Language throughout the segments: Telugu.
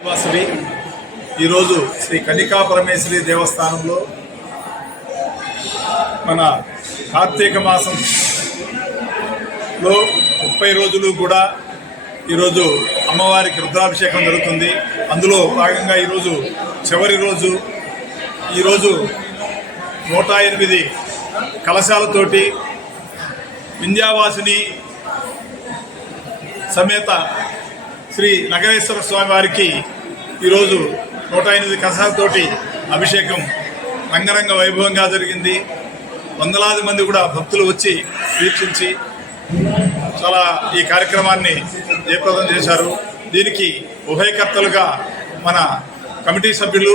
వాసవి ఈరోజు శ్రీ కనికా పరమేశ్వరి దేవస్థానంలో మన కార్తీక మాసంలో ముప్పై రోజులు కూడా ఈరోజు అమ్మవారికి రుద్రాభిషేకం జరుగుతుంది. అందులో భాగంగా ఈరోజు చివరి రోజు. ఈరోజు నూట ఎనిమిది కలశాలతోటి వింధ్యావాసిని సమేత శ్రీ నగరేశ్వర స్వామి వారికి ఈరోజు నూట ఎనిమిది కసాలతోటి అభిషేకం రంగరంగ వైభవంగా జరిగింది. వందలాది మంది కూడా భక్తులు వచ్చి వీక్షించి చాలా ఈ కార్యక్రమాన్ని జయప్రదం చేశారు. దీనికి ఉభయకర్తలుగా మన కమిటీ సభ్యులు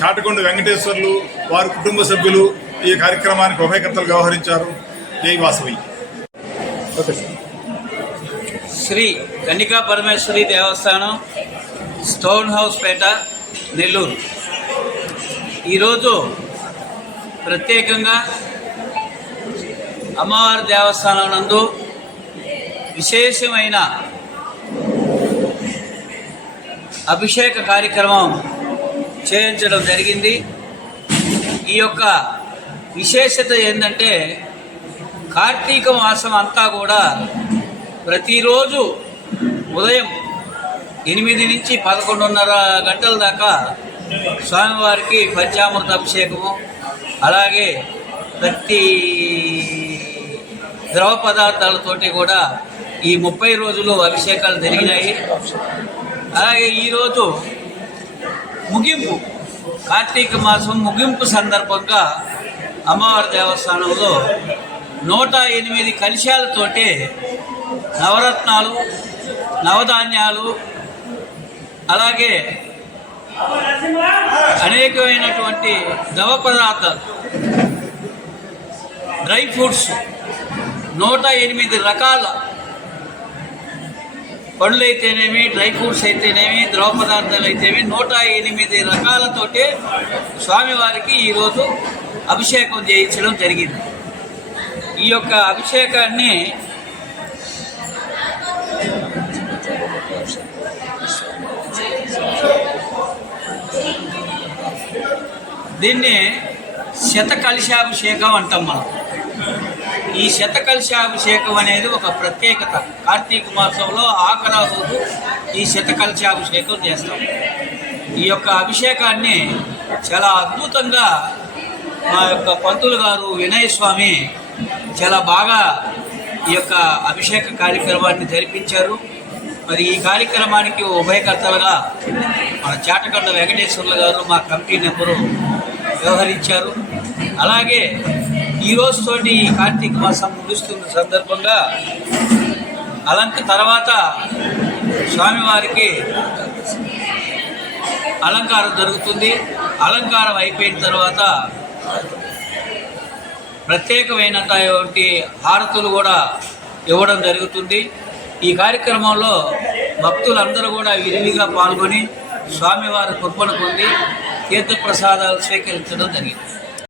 చాటకొండ వెంకటేశ్వర్లు వారి కుటుంబ సభ్యులు ఈ కార్యక్రమానికి ఉభయకర్తలు వ్యవహరించారు. జై వాసవి. శ్రీ కన్నికా పరమేశ్వరి దేవస్థానం స్టోన్ హౌస్ పేట నెల్లూరు. ఈరోజు ప్రత్యేకంగా అమ్మవారి దేవస్థానం నందు విశేషమైన అభిషేక కార్యక్రమం చేయించడం జరిగింది. ఈ యొక్క విశేషత ఏంటంటే కార్తీక మాసం అంతా కూడా ప్రతిరోజు ఉదయం ఎనిమిది నుంచి పదకొండున్నర గంటల దాకా స్వామివారికి పంచామృత అభిషేకము అలాగే ప్రతి ద్రవ పదార్థాలతోటి కూడా ఈ ముప్పై రోజులు అభిషేకాలు జరిగినాయి. అలాగే ఈరోజు ముగింపు కార్తీక మాసం ముగింపు సందర్భంగా అమ్మవారి దేవస్థానంలో నూట ఎనిమిది కలశాలతోటి నవరత్నాలు నవధాన్యాలు అలాగే అనేకమైనటువంటి ద్రవ పదార్థాలు. డ్రై ఫ్రూట్స్ నూట ఎనిమిది రకాల పండ్లు అయితేనేమి డ్రై ఫ్రూట్స్ అయితేనేమి ద్రవ పదార్థాలు అయితేనేమి నూట ఎనిమిది రకాలతోటే స్వామివారికి ఈరోజు అభిషేకం చేయించడం జరిగింది. ఈ యొక్క అభిషేకాన్ని దీన్ని శతకలశాభిషేకం అంటాం మనం. ఈ శతకలశాభిషేకం అనేది ఒక ప్రత్యేకత. కార్తీక మాసంలో ఆఖరా రోజు ఈ శతకలశాభిషేకం చేస్తాం. ఈ యొక్క అభిషేకాన్ని చాలా అద్భుతంగా మా యొక్క పంతులు గారు వినయ స్వామి చాలా బాగా ఈ యొక్క అభిషేక కార్యక్రమాన్ని జరిపించారు. మరి ఈ కార్యక్రమానికి ఉభయకర్తలుగా మన చాటకొండ వెంకటేశ్వర్లు గారు మా కమిటీ నెంబరు వ్యవహరించారు. అలాగే ఈ రోజుతోటి ఈ కార్తీక మాసం ముగుస్తున్న సందర్భంగా అలంక తర్వాత స్వామివారికి అలంకారం జరుగుతుంది. అలంకారం అయిపోయిన తర్వాత ప్రత్యేకమైనటువంటి హారతులు కూడా ఇవ్వడం జరుగుతుంది. ఈ కార్యక్రమంలో భక్తులందరూ కూడా విరివిగా పాల్గొని స్వామివారి కృపను పొంది తీర్థప్రసాదాలు స్వీకరించడం జరిగింది.